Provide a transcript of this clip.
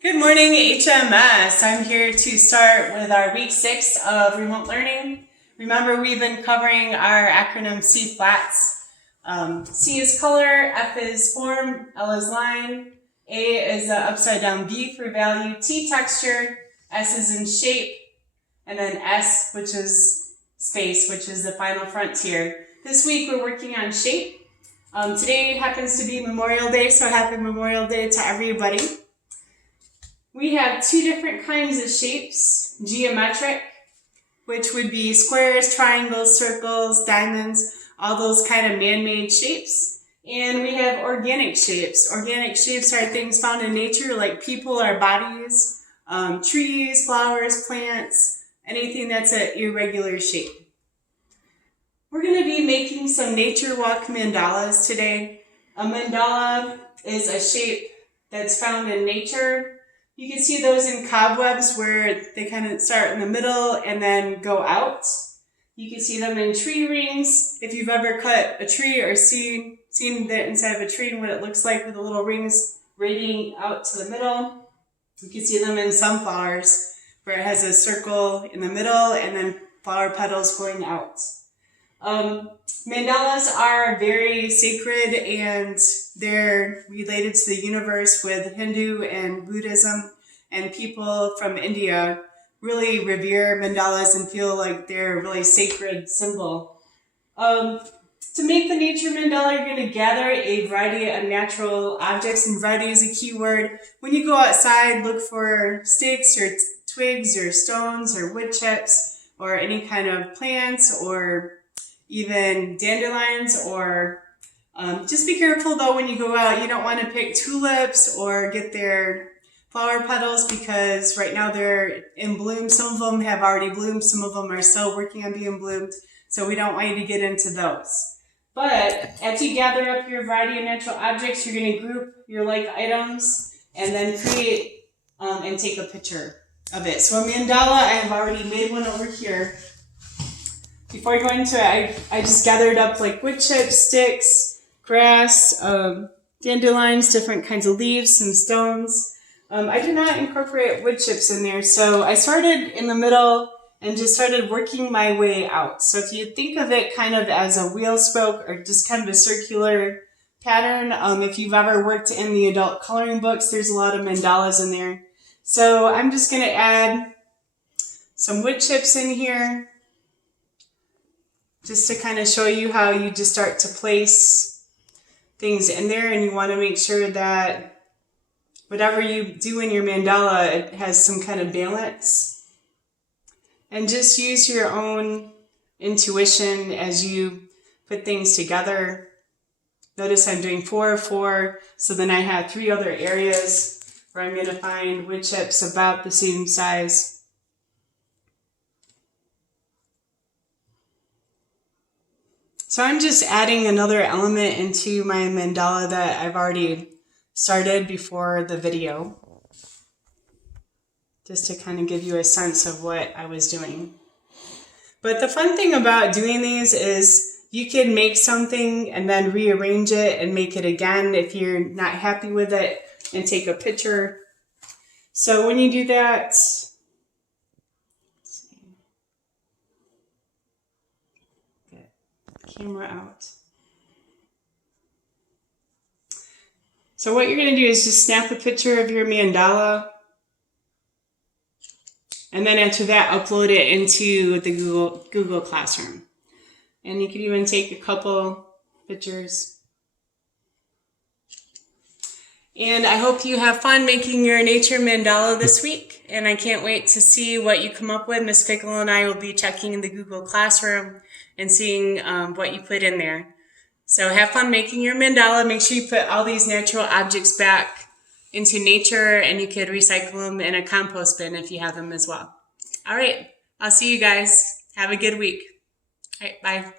Good morning, HMS. I'm here to start with our week 6 of remote learning. Remember, we've been covering our acronym C flats. C is color, F is form, L is line, A is the upside down V for value, T texture, S is in shape, and then S, which is space, which is the final frontier. This week we're working on shape. Today happens to be Memorial Day, so happy Memorial Day to everybody. We have two different kinds of shapes: geometric, which would be squares, triangles, circles, diamonds, all those kind of man-made shapes. And we have organic shapes. Organic shapes are things found in nature, like people, our bodies, trees, flowers, plants, anything that's an irregular shape. We're going to be making some nature walk mandalas today. A mandala is a shape that's found in nature. You can see those in cobwebs where they kind of start in the middle and then go out. You can see them in tree rings. If you've ever cut a tree or seen the inside of a tree and what it looks like with the little rings radiating out to the middle. You can see them in sunflowers where it has a circle in the middle and then flower petals going out. Mandalas are very sacred and they're related to the universe with Hindu and Buddhism, and people from India really revere mandalas and feel like they're a really sacred symbol. To make the nature mandala, you're going to gather a variety of natural objects, and variety is a key word. When you go outside, look for sticks or twigs or stones or wood chips or any kind of plants or even dandelions, or just be careful though when you go out. You don't want to pick tulips or get their flower petals because right now they're in bloom. Some of them have already bloomed, some of them are still working on being bloomed, so we don't want you to get into those. But as you gather up your variety of natural objects, you're going to group your like items and then create and take a picture of it. So a mandala, I have already made one over here. Before I go into it, I just gathered up like wood chips, sticks, grass, dandelions, different kinds of leaves, some stones. I did not incorporate wood chips in there, so I started in the middle and just started working my way out. So if you think of it kind of as a wheel spoke or just kind of a circular pattern, if you've ever worked in the adult coloring books, there's a lot of mandalas in there. So I'm just going to add some wood chips in here, just to kind of show you how you just start to place things in there, and you want to make sure that whatever you do in your mandala, it has some kind of balance. And just use your own intuition as you put things together. Notice I'm doing 4, 4, so then I have 3 other areas where I'm going to find wood chips about the same size. So I'm just adding another element into my mandala that I've already started before the video, just to kind of give you a sense of what I was doing. But the fun thing about doing these is you can make something and then rearrange it and make it again if you're not happy with it, and take a picture. So when you do that, camera out. So what you're going to do is just snap a picture of your mandala, and then after that upload it into the Google Classroom. And you can even take a couple pictures. And I hope you have fun making your nature mandala this week, and I can't wait to see what you come up with. Miss Pickle and I will be checking in the Google Classroom and seeing what you put in there. So have fun making your mandala. Make sure you put all these natural objects back into nature, and you could recycle them in a compost bin if you have them as well. All right, I'll see you guys. Have a good week. All right, bye.